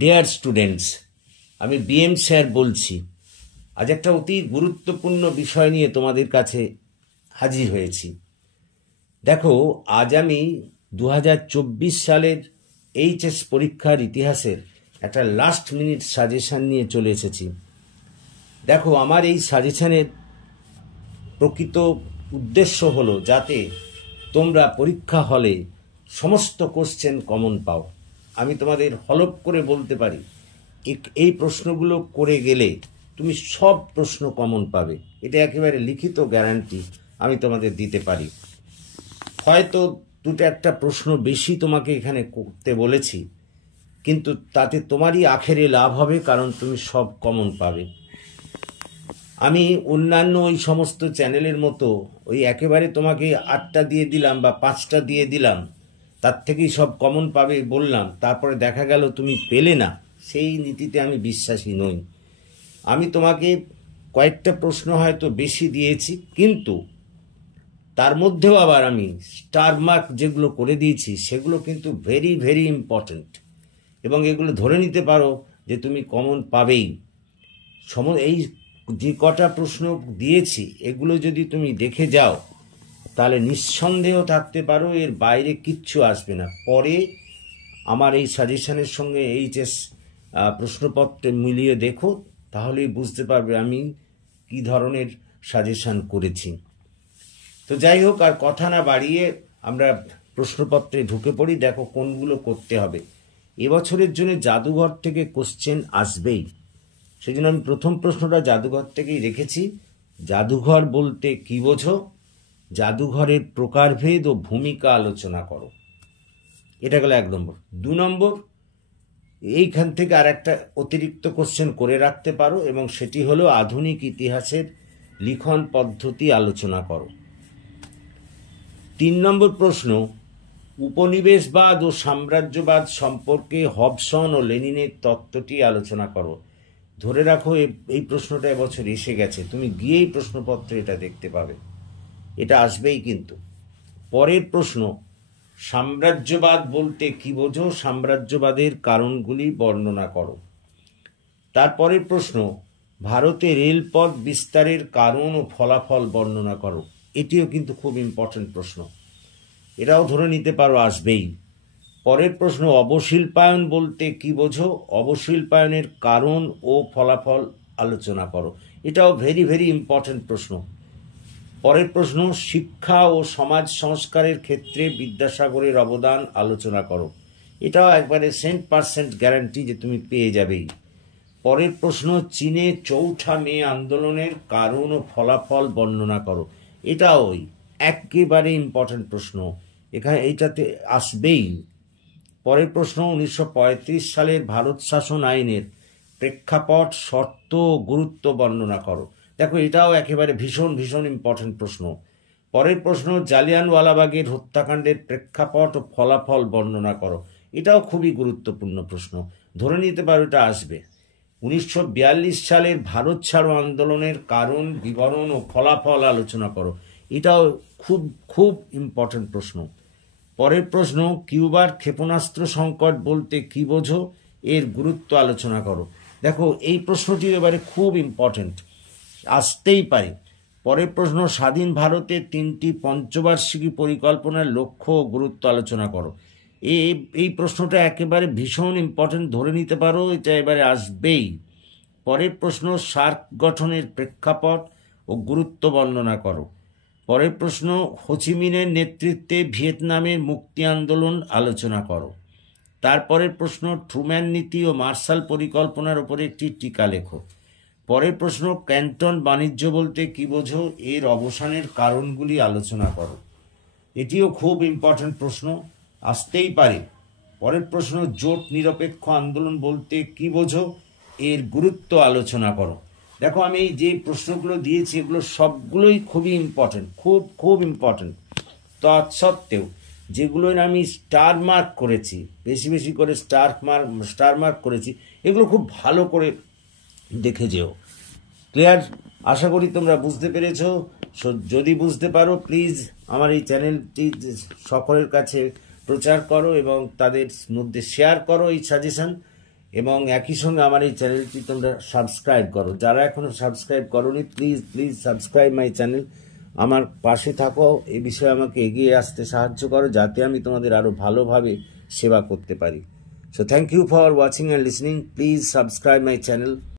Dear students, আমি BM sir বলছি। আজ একটা অতি গুরুত্বপূর্ণ বিষয় নিয়ে তোমাদের কাছে হাজির হয়েছি। দেখো, আজ আমি 2024 সালের এইচএস পরীক্ষার ইতিহাসের একটা লাস্ট মিনিট সাজেশান নিয়ে চলে এসেছি। দেখো, আমার এই সাজেশানের প্রকৃত উদ্দেশ্য হলো যাতে তোমরা পরীক্ষা হলে সমস্ত কোশ্চেন কমন পাও। আমি তোমাদের হলপ করে বলতে পারি, এই প্রশ্নগুলো করে গেলে তুমি সব প্রশ্ন কমন পাবে। এটা একেবারে লিখিত গ্যারান্টি আমি তোমাদের দিতে পারি। হয়তো দুটো একটা প্রশ্ন বেশি তোমাকে এখানে করতে বলেছি, কিন্তু তাতে তোমারই আখেরে লাভ হবে, কারণ তুমি সব কমন পাবে। আমি অন্যান্য ওই সমস্ত চ্যানেলের মতো ওই একেবারে তোমাকে 8টা দিয়ে দিলাম বা 5টা দিয়ে দিলাম, তার থেকেই সব কমন পাবে বললাম, তারপরে দেখা গেল তুমি পেলে না, সেই নীতিতে আমি বিশ্বাসী নই। আমি তোমাকে কয়েকটা প্রশ্ন হয়তো বেশি দিয়েছি, কিন্তু তার মধ্যেও আবার আমি স্টার মার্ক যেগুলো করে দিয়েছি সেগুলো কিন্তু ভেরি ভেরি ইম্পর্ট্যান্ট, এবং এগুলো ধরে নিতে পারো যে তুমি কমন পাবেই। এই যে কটা প্রশ্ন দিয়েছি এগুলো যদি তুমি দেখে যাও তাহলে নিঃসন্দেহ থাকতে পারো এর বাইরে কিচ্ছু আসবে না। পরে আমার এই সাজেশনের সঙ্গে এইচএস প্রশ্নপত্রে মিলিয়ে দেখো, তাহলেই বুঝতে পারবে আমি কি ধরনের সাজেশন করেছি। তো যাই হোক, আর কথা না বাড়িয়ে আমরা প্রশ্নপত্রে ঢুকে পড়ি। দেখো কোনগুলো করতে হবে। এবছরের জন্য জাদুঘর থেকে কোশ্চেন আসবেই, সেই জন্য আমি প্রথম প্রশ্নটা জাদুঘর থেকেই রেখেছি। জাদুঘর বলতে কি বোঝো? জাদুঘরের প্রকারভেদ ও ভূমিকা আলোচনা করো। এটা গেল 1 নম্বর। 2 নম্বর, এইখান থেকে আর একটা অতিরিক্ত কোশ্চেন করে রাখতে পারো, এবং সেটি হলো আধুনিক ইতিহাসের লিখন পদ্ধতি আলোচনা করো। 3 নম্বর প্রশ্ন, উপনিবেশবাদ ও সাম্রাজ্যবাদ সম্পর্কে হবসন ও লেনিনের তত্ত্বটি আলোচনা করো। ধরে রাখো এই প্রশ্নটা এবছর এসে গেছে, তুমি গিয়েই প্রশ্নপত্রে এটা দেখতে পাবে, এটা আসবেই। কিন্তু পরের প্রশ্ন, সাম্রাজ্যবাদ বলতে কি বোঝো? সাম্রাজ্যবাদের কারণগুলি বর্ণনা করো। তারপরের প্রশ্ন, ভারতে রেলপথ বিস্তারের কারণ ও ফলাফল বর্ণনা করো। এটিও কিন্তু খুব ইম্পর্টেন্ট প্রশ্ন, এটাও ধরে নিতে পারো আসবেই। পরের প্রশ্ন, অবশিল্পায়ন বলতে কি বোঝো? অবশিল্পায়নের কারণ ও ফলাফল আলোচনা করো। এটাও ভেরি ভেরি ইম্পর্টেন্ট প্রশ্ন। পরের প্রশ্ন, শিক্ষা ও সমাজ সংস্কারের ক্ষেত্রে বিদ্যাসাগরের অবদান আলোচনা করো। এটাও একবারে 100% গ্যারান্টি যে তুমি পেয়ে যাবেই। পরের প্রশ্ন, চীনে চৌঠা মে আন্দোলনের কারণ ও ফলাফল বর্ণনা করো। এটাও ওই একেবারে ইম্পর্টেন্ট প্রশ্ন, এখানে এইটাতে আসবেই। পরের প্রশ্ন, 1935 সালের ভারত শাসন আইনের প্রেক্ষাপট, শর্ত ও গুরুত্ব বর্ণনা করো। দেখো, এটাও একেবারে ভীষণ ভীষণ ইম্পর্টেন্ট প্রশ্ন। পরের প্রশ্ন, জালিয়ানওয়ালাবাগের হত্যাকাণ্ডের প্রেক্ষাপট ও ফলাফল বর্ণনা করো। এটাও খুবই গুরুত্বপূর্ণ প্রশ্ন, ধরে নিতে পারো এটা আসবে। 1942 সালের ভারত ছাড়ো আন্দোলনের কারণ, বিবরণ ও ফলাফল আলোচনা করো। এটাও খুব খুব ইম্পর্টেন্ট প্রশ্ন। পরের প্রশ্ন, কিউবার ক্ষেপণাস্ত্র সংকট বলতে কি বোঝো? এর গুরুত্ব আলোচনা করো। দেখো, এই প্রশ্নটি এবারে খুব ইম্পর্টেন্ট, আসতেই পারে। পরের প্রশ্ন, স্বাধীন ভারতের 3টি পঞ্চবার্ষিকী পরিকল্পনার লক্ষ্য ও গুরুত্ব আলোচনা করো। এই প্রশ্নটা একেবারে ভীষণ ইম্পর্টেন্ট, ধরে নিতে পারো এটা এবারে আসবেই। পরের প্রশ্ন, সার্ক গঠনের প্রেক্ষাপট ও গুরুত্ব বর্ণনা করো। পরের প্রশ্ন, হোচিমিনের নেতৃত্বে ভিয়েতনামের মুক্তি আন্দোলন আলোচনা করো। তারপরের প্রশ্ন, ট্রুম্যান নীতি ও মার্শাল পরিকল্পনার উপরে একটি টিকা লেখো। পরের প্রশ্ন, ক্যান্টন বাণিজ্য বলতে কি বোঝো? এর অবসানের কারণগুলি আলোচনা করো। এটিও খুব ইম্পর্টেন্ট প্রশ্ন, আসতেই পারে। পরের প্রশ্ন, জোট নিরপেক্ষ আন্দোলন বলতে কি বোঝো? এর গুরুত্ব আলোচনা করো। দেখো, আমি এই যে প্রশ্নগুলো দিয়েছি এগুলো সবগুলোই খুবই ইম্পর্টেন্ট, খুব খুব ইম্পর্টেন্ট। তৎসত্ত্বেও যেগুলো আমি স্টার মার্ক করেছি, বেশি বেশি করে স্টার মার্ক করেছি, এগুলো খুব ভালো করে দেখে যেও। ক্লিয়ার? আশা করি তোমরা বুঝতে পেরেছ। যদি বুঝতে পারো প্লিজ আমার এই চ্যানেলটি সকলের কাছে প্রচার করো এবং তাদের মধ্যে শেয়ার করো এই সাজেশন, এবং একই সঙ্গে আমার এই চ্যানেলটি তোমরা সাবস্ক্রাইব করো। যারা এখনো সাবস্ক্রাইব করোনি, please please subscribe my channel. আমার পাশে থাকো, এই বিষয়ে আমাকে এগিয়ে আসতে সাহায্য করো, যাতে আমি তোমাদের আরও ভালোভাবে সেবা করতে পারি। So thank you for watching and listening. Please subscribe my channel.